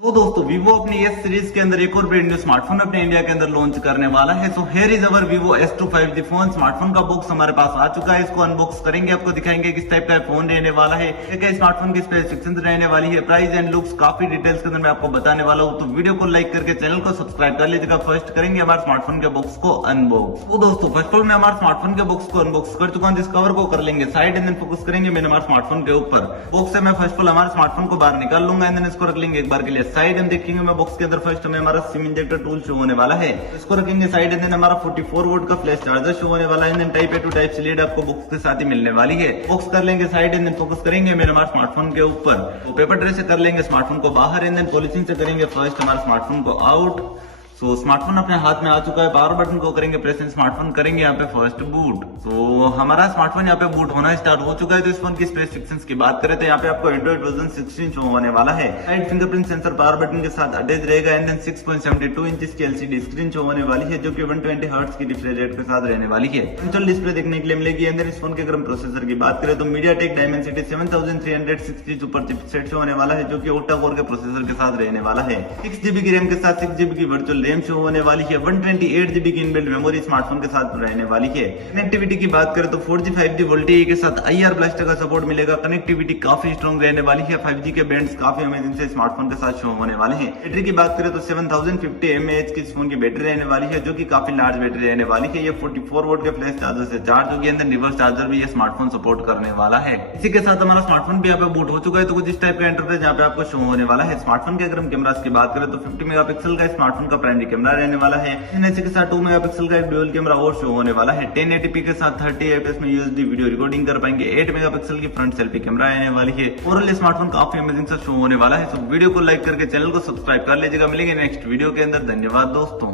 तो दोस्तों Vivo अपनी एस सीरीज के अंदर एक और ब्रांड न्यू स्मार्टफोन अपने इंडिया के अंदर लॉन्च करने वाला है। So here is our Vivo S2 5G phone. Smartphone का बॉक्स हमारे पास आ चुका है, इसको अनबॉक्स करेंगे, आपको दिखाएंगे किस टाइप का फोन रहने वाला है, क्या स्मार्टफोन की स्पेसिफिकेशंस रहने वाली है, प्राइस एंड लुक्स काफी डिटेल्स के अंदर मैं आपको बताने वाला हूँ। तो वीडियो को लाइक करके चैनल को सब्सक्राइब कर लीजिएगा। फर्स्ट करेंगे हमारे स्मार्टफोन के बॉक्स को अनबॉक्स। तो दोस्तों फर्स्ट ऑफ ऑल मैं हमारे स्मार्टफोन के बॉक्स को अनबॉक्स कर चुका हूँ। जिस कवर को कर लेंगे साइड एंड देन फोकस करेंगे मैंने हमारे स्मार्टफोन के ऊपर। बॉक्स से मैं फर्स्ट ऑफ ऑल हमारे स्मार्टफोन को बाहर निकाल लूंगा एंड देन इसको रख लेंगे एक बार के लिए साइड। हम देखेंगे मैं बॉक्स के अंदर फर्स्ट हमें हमारा सिम इंजेक्टर टूल शो होने वाला है, इसको रखेंगे साइड एंड देन हमारा 44 वोल्ट का फ्लैश चार्जर शो होने वाला है। Type A to type C lead आपको बॉक्स के साथ ही मिलने वाली है। बॉक्स कर लेंगे साइड एंड देन फोकस करेंगे मेरे हमारे स्मार्टफोन के ऊपर। तो पेपर ट्रे से कर लेंगे स्मार्टफोन को बाहर एंड देन पॉलिथीन से करेंगे फर्स्ट हमारे स्मार्टफोन को आउट। तो स्मार्टफोन अपने हाथ में आ चुका है, पावर बटन को करेंगे प्रेस एंड स्मार्टफोन करेंगे यहाँ पे फर्स्ट बूट। तो हमारा स्मार्टफोन यहाँ पे बूट होना स्टार्ट हो चुका है। तो इस फोन की स्पेसिफिकेशंस की बात करें तो यहाँ पे आपको एंड्रॉइड वर्जन 16 शो होने वाला है। Side fingerprint sensor power button के साथ अटैच रहेगा एंड देन 6.72 इंच की एलसीडी स्क्रीन शो होने वाली है, जो कि 120 हर्ट्ज की रिफ्रेश रेट के साथ रहने वाली है। पंचुअल डिस्प्ले देखने के लिए मिलेगी। एंड देन इस फोन के अगर हम प्रोसेसर की बात करें तो MediaTek Dimensity 7360 super chipset show होने वाला है, जो कि ओक्टा कोर के प्रोसेसर के साथ रहने वाला है। 6GB की रैम के साथ 6GB की वर्चुअल रैम शो होने वाली है। 128GB की इनबिल्ट मेमोरी स्मार्टफोन के साथ रहने वाली है। कनेक्टिविटी की बात करें तो 4G 5G वोल्टेज के साथ IR ब्लास्टर का सपोर्ट मिलेगा। कनेक्टिविटी काफी स्ट्रॉन्ग रहने वाली है। 5G के बैंड्स काफी अमेजिंग से स्मार्टफोन के साथ शो होने वाले हैं। बैटरी की बात करें तो 7050 mAh की इस फोन की बैटरी रहने वाली है, जो कि काफी लार्ज बैटरी रहने वाली है। ये 44 वोल्ट के फ्लैश चार्जर से चार्ज होगी। अंदर रिवर्स चार्जर भी ये स्मार्टफोन सपोर्ट करने वाला है। इसी के साथ हमारा स्मार्टफोन भी यहाँ पे बूट हो चुका है। तो कुछ इस टाइप का इंटरफेस यहाँ पे आपको शो होने वाला है। स्मार्टफोन के अगर हम कैमरास की बात करें तो 50 मेगापिक्सल का स्मार्टफोन का प्राइमरी कैमरा रहने वाला है। इसी के साथ 2 मेगापिक्सल का एक डुअल कैमरा और शो होने वाला है। 1080p के साथ 30 fps में यूएसडी वीडियो रिकॉर्डिंग कर पाएंगे। 8 मेगापिक्सल की फ्रंट सेल्फी कैमरा आने वाली है। ओवरऑल स्मार्टफोन काफी अमेजिंग सा शो होने वाला है। तो वीडियो को लाइक करके चैनल को सब्सक्राइब कर लीजिएगा। मिलेंगे नेक्स्ट वीडियो के अंदर। धन्यवाद दोस्तों।